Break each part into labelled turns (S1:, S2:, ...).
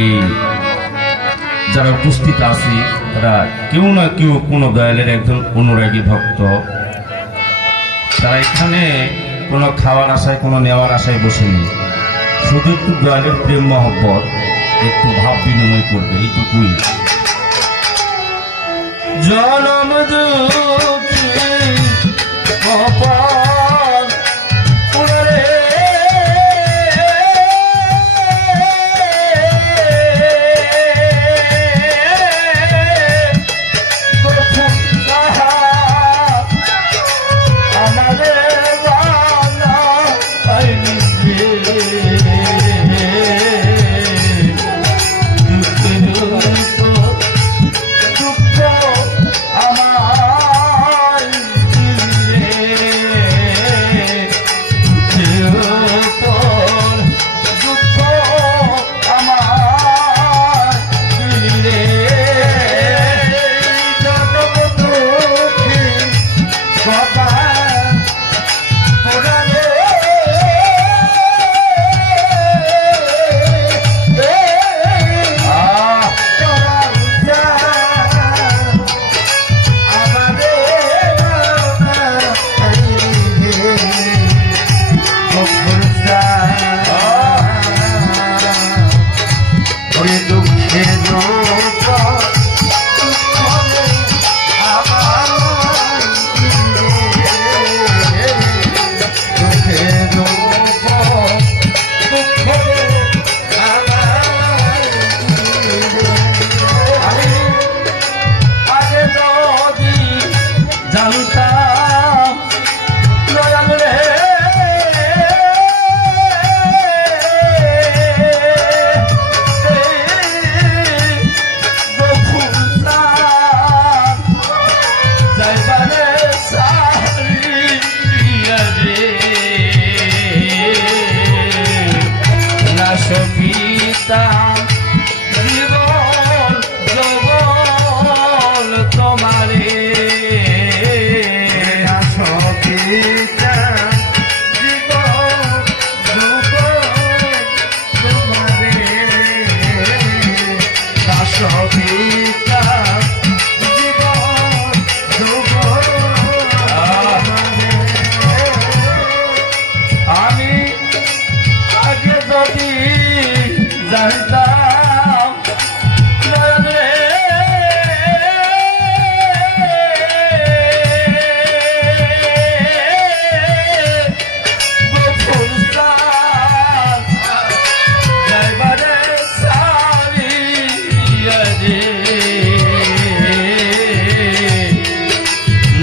S1: এই যারা উপস্থিত আছি, তারা কেউ না কেউ কোনো দয়ালের একজন অনুরাগী ভক্ত। তারা এখানে কোনো খাওয়ার আশায়, কোনো নেওয়ার আশায় বসেনি। শুধু একটু দয়ালের প্রেম মহব্বত, একটু ভাব বিনিময় করবে, এইটুকুই। জনম দুঃখী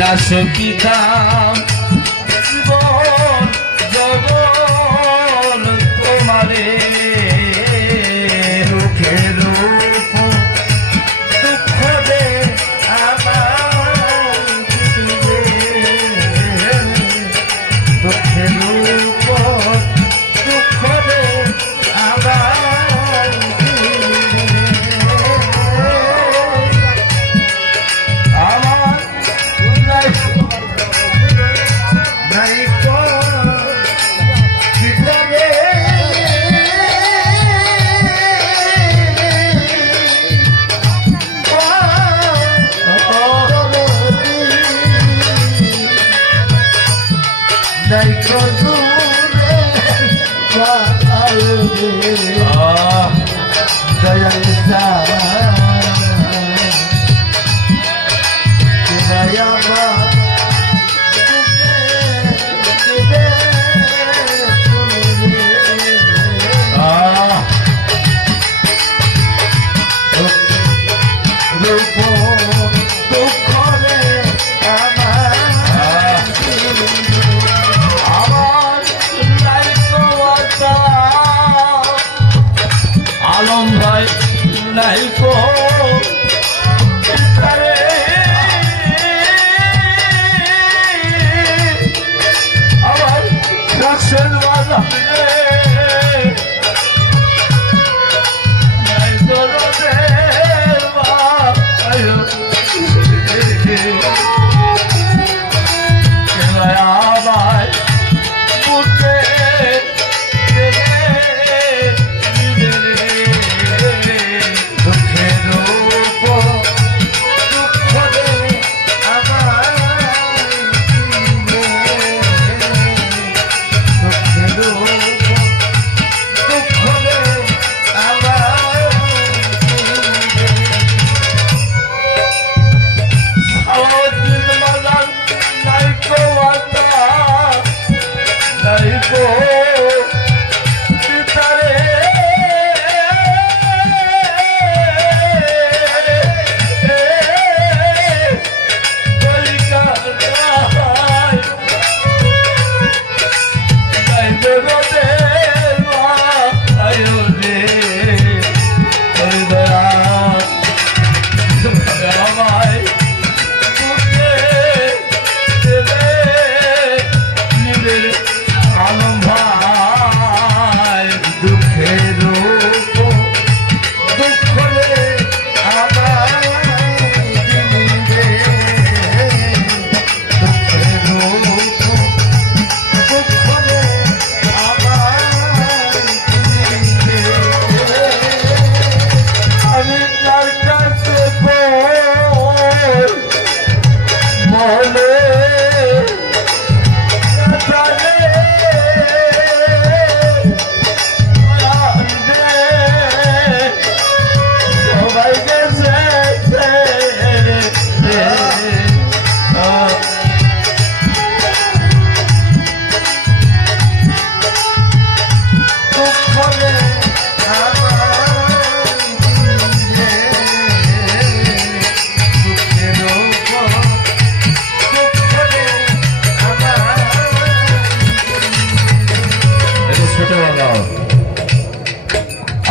S1: না সকিতাম আমার Allah.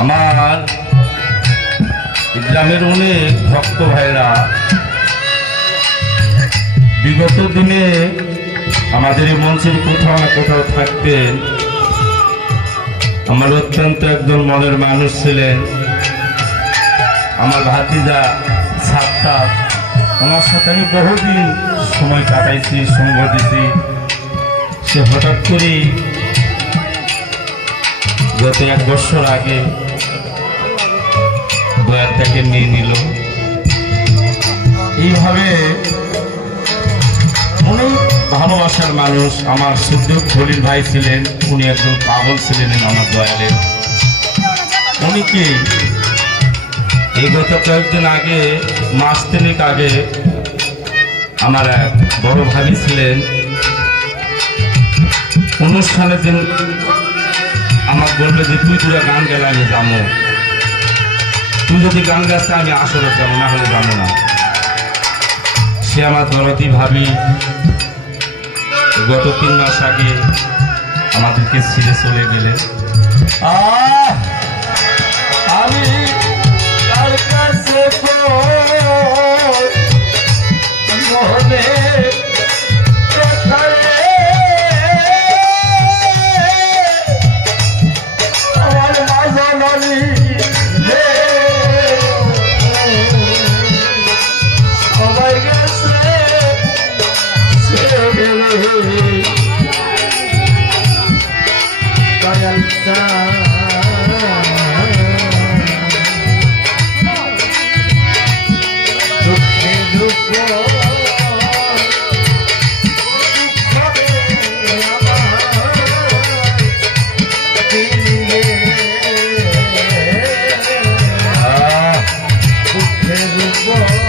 S1: আমার গ্রামের অনেক ভক্ত ভাইরা বিগত দিনে আমাদের এই মঞ্চের কোথাও না কোথাও থাকতেন। আমার অত্যন্ত একজন মনের মানুষ ছিলেন। আমার ভাতিজা সাতটা ওনার সাথে আমি বহুদিন সময় কাটাইছি, সঙ্গ দিছি। সে হঠাৎ করেই গত এক বছর আগে থেকে নিয়ে নিল। এইভাবে অনেক ভালোবাসার মানুষ আমার শুদ্ধ খলিল ভাই ছিলেন, উনি একজন পাগল ছিলেন আমার দয়ালের। উনি কি এই গত কয়েকদিন আগে, মাস তিনেক আগে আমার এক বড় ভাবি ছিলেন। অনুষ্ঠানের দিন আমার বলবে যে, তুই তোরা গান গেলে আমি যাব তুই যদি গান গাছ আমি আসলে যাব, না হলে যাব না। সে আমার দরদি ভাবি, গত তিন মাস আগে আমাদেরকে ছিঁড়ে চলে গেলে। আমি তার কাছে দয়াল দুঃখে দুঃখ আমি